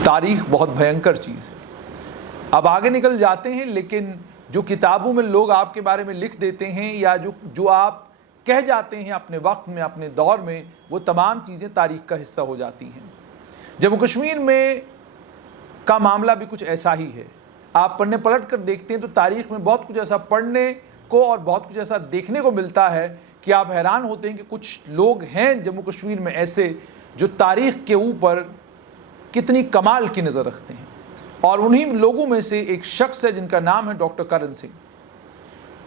तारीख बहुत भयंकर चीज़ है। अब आगे निकल जाते हैं, लेकिन जो किताबों में लोग आपके बारे में लिख देते हैं या जो आप कह जाते हैं अपने वक्त में, अपने दौर में, वो तमाम चीज़ें तारीख का हिस्सा हो जाती हैं। जम्मू कश्मीर में का मामला भी कुछ ऐसा ही है। आप पढ़ने पलट कर देखते हैं तो तारीख में बहुत कुछ ऐसा पढ़ने को और बहुत कुछ ऐसा देखने को मिलता है कि आप हैरान होते हैं कि कुछ लोग हैं जम्मू कश्मीर में ऐसे जो तारीख के ऊपर कितनी कमाल की नज़र रखते हैं। और उन्हीं लोगों में से एक शख्स है जिनका नाम है डॉक्टर करण सिंह।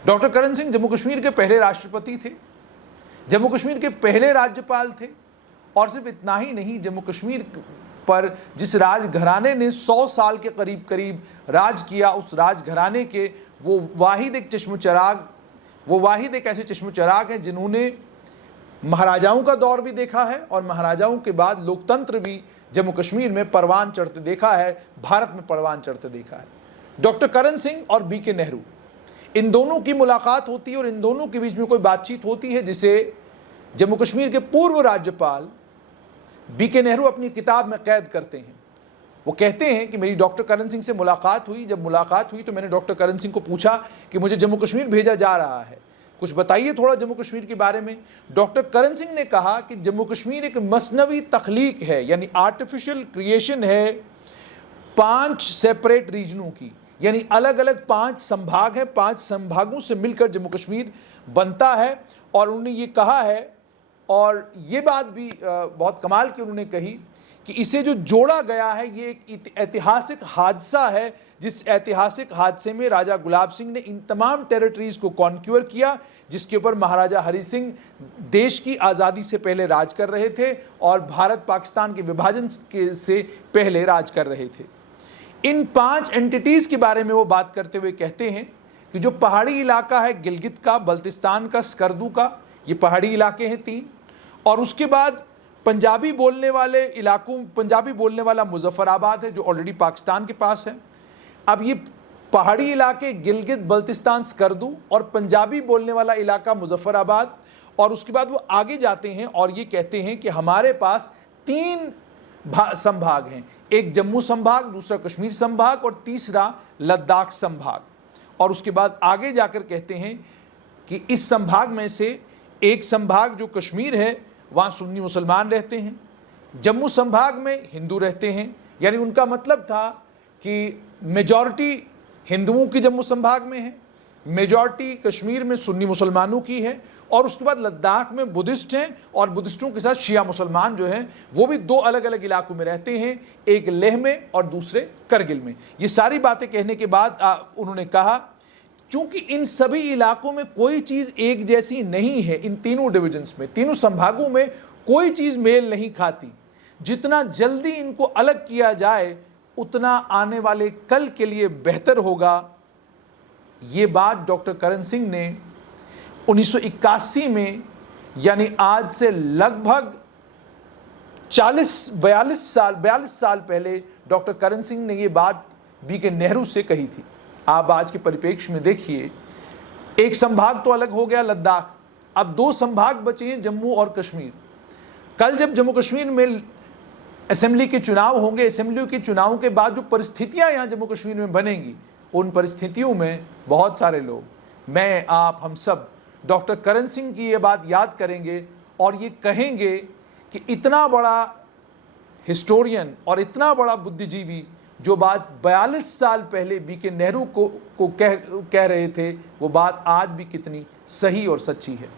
डॉक्टर करण सिंह जम्मू कश्मीर के पहले राष्ट्रपति थे, जम्मू कश्मीर के पहले राज्यपाल थे, और सिर्फ इतना ही नहीं, जम्मू कश्मीर पर जिस राजघराने ने 100 साल के करीब करीब राज किया, उस राजघराने के वो वाहिद एक ऐसे चश्मचराग हैं जिन्होंने महाराजाओं का दौर भी देखा है और महाराजाओं के बाद लोकतंत्र भी जम्मू कश्मीर में परवान चढ़ते देखा है, भारत में परवान चढ़ते देखा है। डॉक्टर करण सिंह और बीके नेहरू, इन दोनों की मुलाकात होती है और इन दोनों के बीच में कोई बातचीत होती है जिसे जम्मू कश्मीर के पूर्व राज्यपाल बीके नेहरू अपनी किताब में कैद करते हैं। वो कहते हैं कि मेरी डॉक्टर करण सिंह से मुलाकात हुई, जब मुलाकात हुई तो मैंने डॉक्टर करण सिंह को पूछा कि मुझे जम्मू कश्मीर भेजा जा रहा है, कुछ बताइए थोड़ा जम्मू कश्मीर के बारे में। डॉक्टर करण सिंह ने कहा कि जम्मू कश्मीर एक मसनवी तख्लीक है, यानी आर्टिफिशियल क्रिएशन है 5 सेपरेट रीजनों की, यानी अलग अलग 5 संभाग हैं, 5 संभागों से मिलकर जम्मू कश्मीर बनता है। और उन्होंने ये कहा है, और ये बात भी बहुत कमाल की उन्होंने कही कि इसे जो जोड़ा गया है ये एक ऐतिहासिक हादसा है, जिस ऐतिहासिक हादसे में राजा गुलाब सिंह ने इन तमाम टेरिटरीज को कॉन्क्यूर किया, जिसके ऊपर महाराजा हरि सिंह देश की आज़ादी से पहले राज कर रहे थे और भारत पाकिस्तान के विभाजन से पहले राज कर रहे थे। इन 5 एंटिटीज़ के बारे में वो बात करते हुए कहते हैं कि जो पहाड़ी इलाका है गिलगित का, बल्तिस्तान का, स्कर्दू का, ये पहाड़ी इलाके हैं 3, और उसके बाद पंजाबी बोलने वाले इलाकों, पंजाबी बोलने वाला मुजफ्फराबाद है जो ऑलरेडी पाकिस्तान के पास है। अब ये पहाड़ी इलाके गिलगित, बल्तिस्तान, स्कर्दू और पंजाबी बोलने वाला इलाका मुजफ्फराबाद, और उसके बाद वो आगे जाते हैं और ये कहते हैं कि हमारे पास 3 संभाग हैं, एक जम्मू संभाग, दूसरा कश्मीर संभाग और तीसरा लद्दाख संभाग। और उसके बाद आगे जाकर कहते हैं कि इस संभाग में से एक संभाग जो कश्मीर है वहाँ सुन्नी मुसलमान रहते हैं, जम्मू संभाग में हिंदू रहते हैं, यानी उनका मतलब था कि मेजॉरिटी हिंदुओं की जम्मू संभाग में है, मेजॉरिटी कश्मीर में सुन्नी मुसलमानों की है, और उसके बाद लद्दाख में बुद्धिस्ट हैं और बुद्धिस्टों के साथ शिया मुसलमान जो हैं वो भी 2 अलग अलग इलाकों में रहते हैं, एक लेह में और दूसरे करगिल में। ये सारी बातें कहने के बाद उन्होंने कहा चूंकि इन सभी इलाकों में कोई चीज़ एक जैसी नहीं है, इन तीनों डिविजन्स में, तीनों संभागों में कोई चीज़ मेल नहीं खाती, जितना जल्दी इनको अलग किया जाए उतना आने वाले कल के लिए बेहतर होगा। ये बात डॉक्टर करण सिंह ने 1981 में, यानी आज से लगभग 42 साल पहले डॉक्टर करण सिंह ने ये बात बीके नेहरू से कही थी। आप आज के परिप्रेक्ष्य में देखिए, एक संभाग तो अलग हो गया लद्दाख, अब 2 संभाग बचे हैं जम्मू और कश्मीर। कल जब जम्मू कश्मीर में असेंबली के चुनाव होंगे, असेंबली के चुनाव के बाद जो परिस्थितियां यहाँ जम्मू कश्मीर में बनेंगी, उन परिस्थितियों में बहुत सारे लोग, मैं, आप, हम सब डॉक्टर करण सिंह की ये बात याद करेंगे और ये कहेंगे कि इतना बड़ा हिस्टोरियन और इतना बड़ा बुद्धिजीवी जो बात 42 साल पहले बीके नेहरू को कह रहे थे, वो बात आज भी कितनी सही और सच्ची है।